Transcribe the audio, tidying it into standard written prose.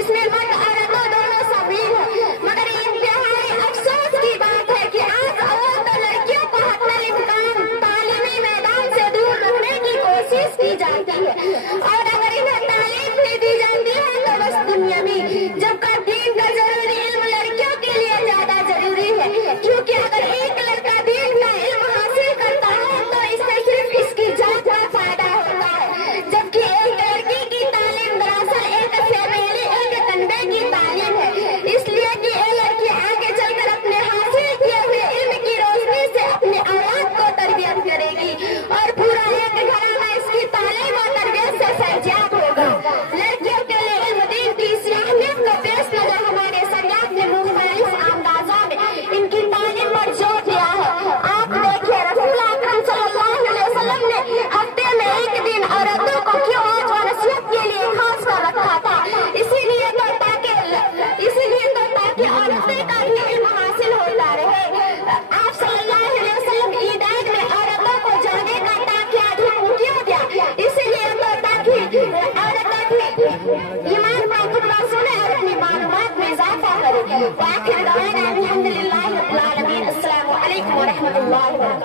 اس میں مرد عورتوں دونوں شامل ہیں، مگر یہ انتہائی افسوس کی بات ہے کہ آج عورت اور لڑکیوں کو حتی الامکان تعلیمی میدان سے دور رکھنے کی کوشش کی جاتی ہے، اور اگر انہیں تعلیم بھی دی جاتی ہے تو بس دنیاوی، جبکہ دین کا ضروری علم لڑکیوں کے لیے زیادہ ضروری ہے، کیونکہ اگر ایک لڑکا دین کا علم حاصل کرتا ہے تو اس سے صرف اس کی جان کا فائدہ ہوتا ہے، جبکہ ایک لڑکی کی تعلیم دراصل ایک فیملی، ایک کنبے کی تعلیم ہے، اس لیے کہ یہ لڑکی آگے چل کر اپنے حاصل کیے ہوئے علم کی روشنی سے اپنے اولاد کو تربیت کرے گی اور پورا ایک گھرانہ اس کی تعلیم اور تربیت سے فیضیاب ہوگا۔ لڑکیوں کے لیے علم دین کی اس اہمیت کو پیش نظر ہمارے شریعت نے مختلف اندازوں میں ان کی تعلیم پر زور دیا ہے۔ آپ دیکھیے رسول اکرم صلی اللہ علیہ وسلم نے ہفتے میں ایک دن عورتوں کو کیوں آج و نصیحت کے لیے خاص کر رکھا تھا، اسی لیے تو تاکہ عورتیں کا بھی علم حاصل ہوتا رہے۔ آپ صلی اللہ علیہ وسلم عیدین میں عورتوں کو جانے کا تاکہ آدمی کیوں دیا، اسی لیے تو تاکہ عورتیں بھی ایمان پر خطبہ سنے اور اپنی معلومات میں اضافہ کریں۔ وآخر دعوانا الحمدللہ رب العالمین۔ السلام علیکم ورحمۃ اللہ وبرکاتہ۔